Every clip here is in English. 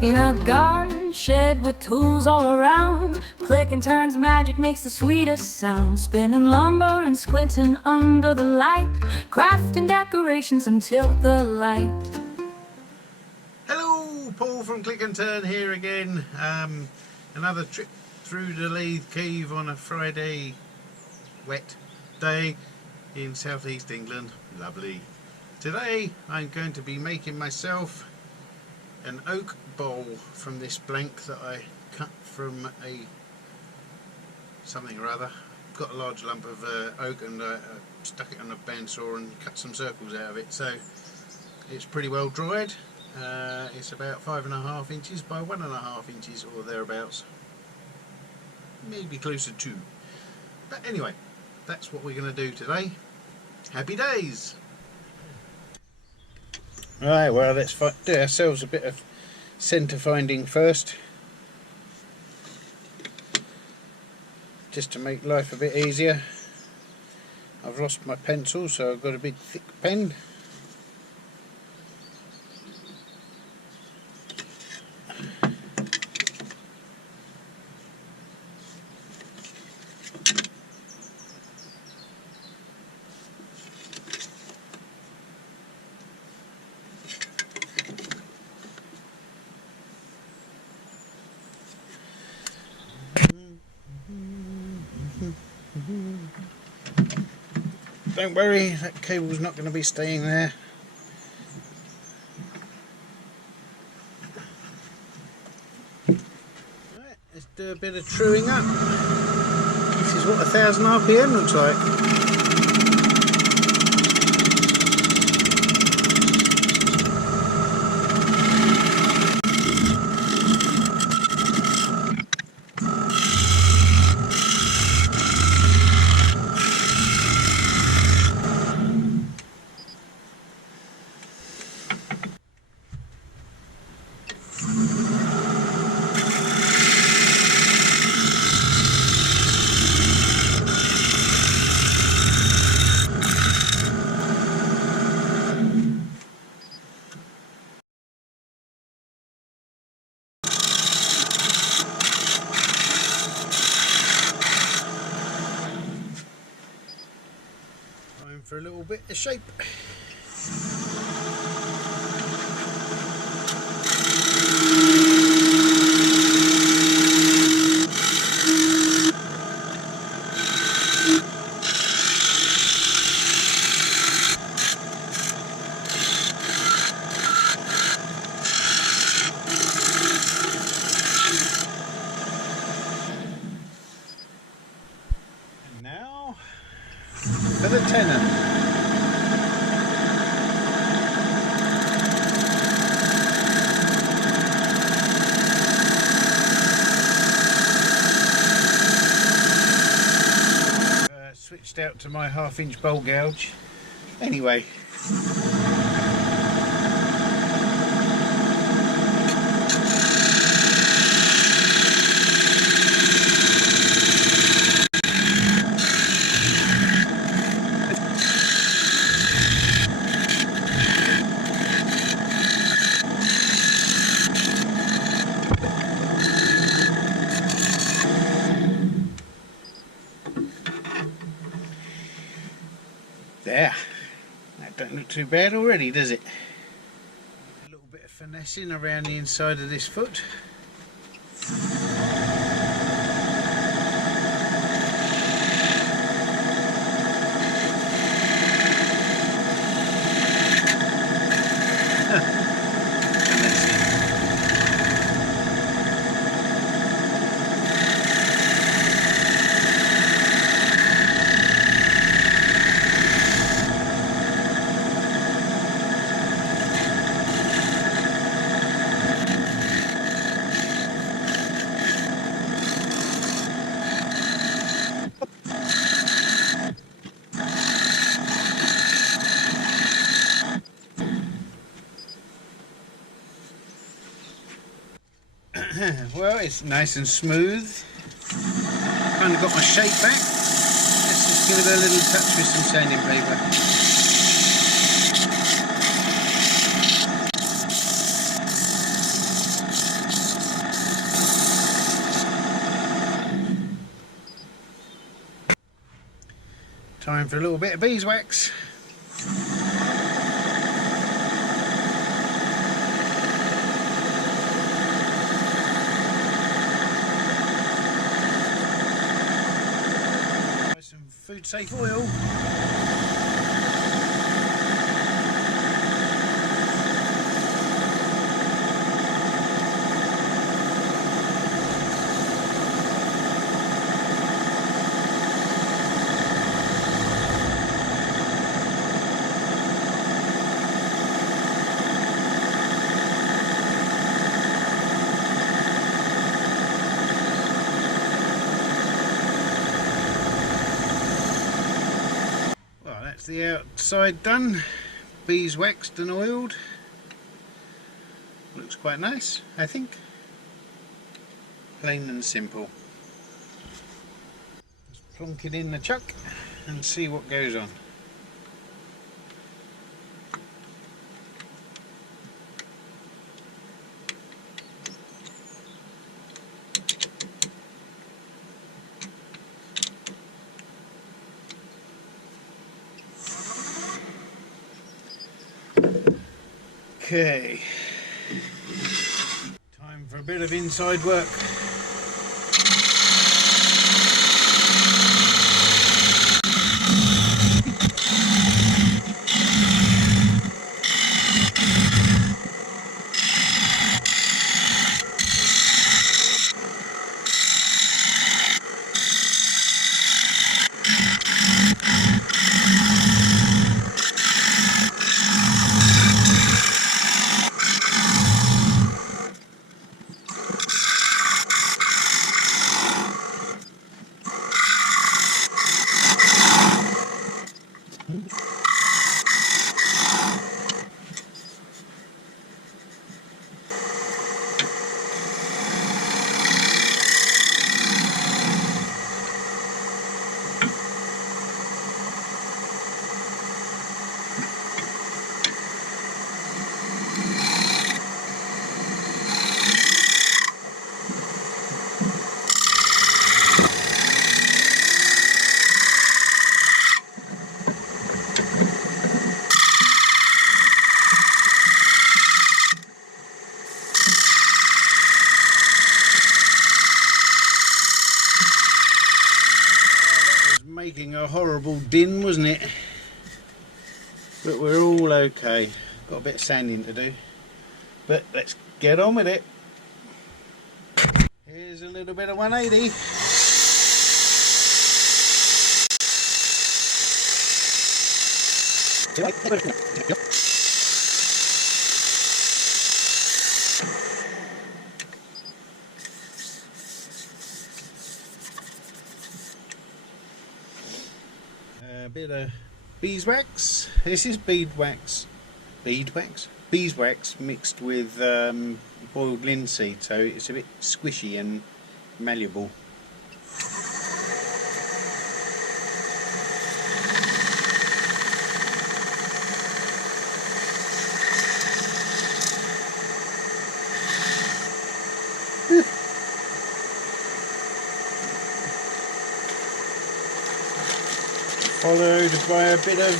In a garden shed with tools all around, click and turn's magic makes the sweetest sound. Spinning lumber and squinting under the light, crafting decorations until the light. Hello, Paul from Click and Turn here again. Another trip through the lathe cave on a Friday wet day in southeast England. Lovely. Today I'm going to be making myself an oak bowl from this blank that I cut from something or other. Got a large lump of oak and stuck it on a bandsaw and cut some circles out of it, so it's pretty well dried. It's about 5.5 inches by 1.5 inches or thereabouts, maybe closer to. But anyway, that's what we're going to do today. Happy days! Right, well, let's do ourselves a bit of centre finding first, just to make life a bit easier. I've lost my pencil, so I've got a big thick pen. Don't worry, that cable's not going to be staying there. Right, let's do a bit of truing up. This is what 1000 RPM looks like. For a little bit of shape. And now for the tenor. Switched out to my 1/2 inch bowl gouge. Anyway. There, that don't look too bad already, does it? A little bit of finessing around the inside of this foot. Well, it's nice and smooth. Kind of got my shape back. Let's just give it a little touch with some sanding paper. Time for a little bit of beeswax. Some food safe oil. That's the outside done, beeswaxed and oiled. Looks quite nice, I think. Plain and simple. Just plonk it in the chuck and see what goes on. Okay, time for a bit of inside work. Making a horrible din, wasn't it? But we're all okay. Got a bit of sanding to do, but let's get on with it. Here's a little bit of 180. A bit of beeswax. This is beeswax mixed with boiled linseed, so it's a bit squishy and malleable. Followed by a bit of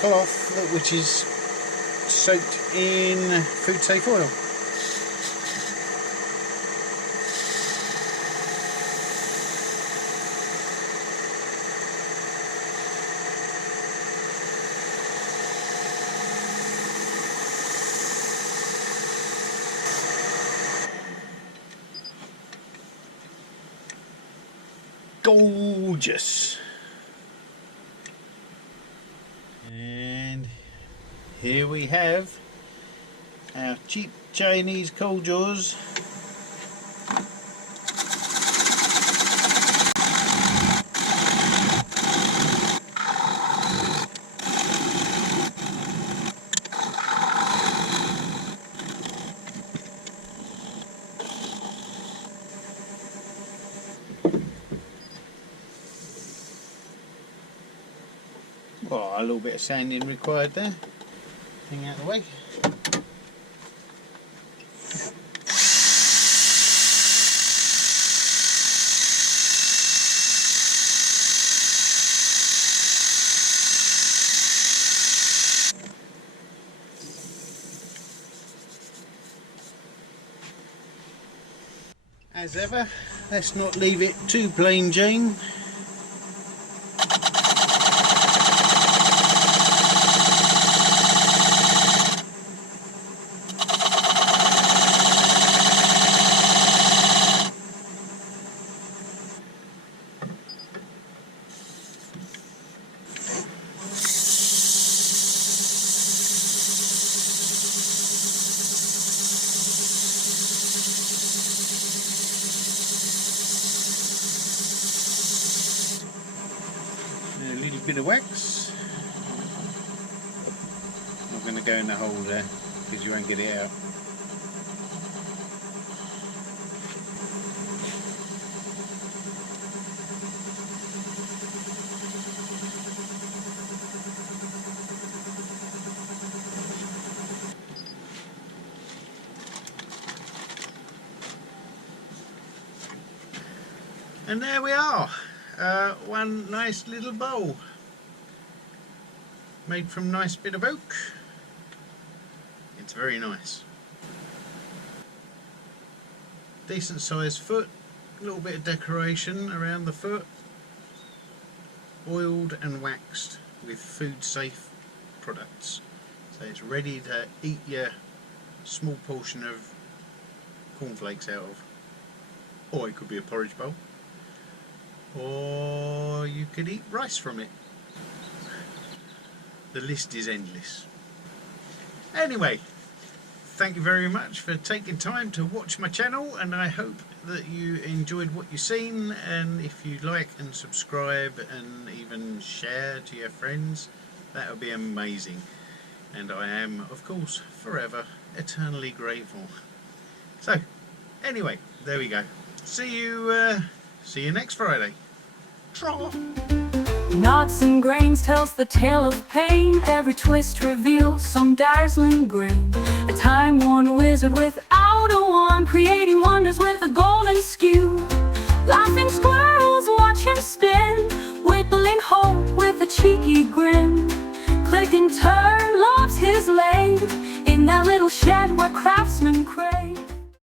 cloth which is soaked in food safe oil. Gorgeous. And here we have our cheap Chinese coal jaws. Oh, a little bit of sanding required there. Thing out of the way. As ever, let's not leave it too plain Jane. Bit of wax. Not going to go in the hole there because you won't get it out. And there we are, one nice little bowl. Made from a nice bit of oak. It's very nice. Decent sized foot, a little bit of decoration around the foot. Oiled and waxed with food safe products. So it's ready to eat your small portion of cornflakes out of. Or it could be a porridge bowl. Or you could eat rice from it. The list is endless. Anyway, thank you very much for taking time to watch my channel, and I hope that you enjoyed what you've seen. And if you like and subscribe and even share to your friends, that would be amazing. And I am, of course, forever eternally grateful. So anyway, there we go. See you next Friday. Tra! Knots and grains tells the tale of pain. Every twist reveals some dazzling grain. A time-worn wizard without a wand, creating wonders with a golden skew. Laughing squirrels watch him spin, whittling hope with a cheeky grin. Click and turn loves his lathe in that little shed where craftsmen crave.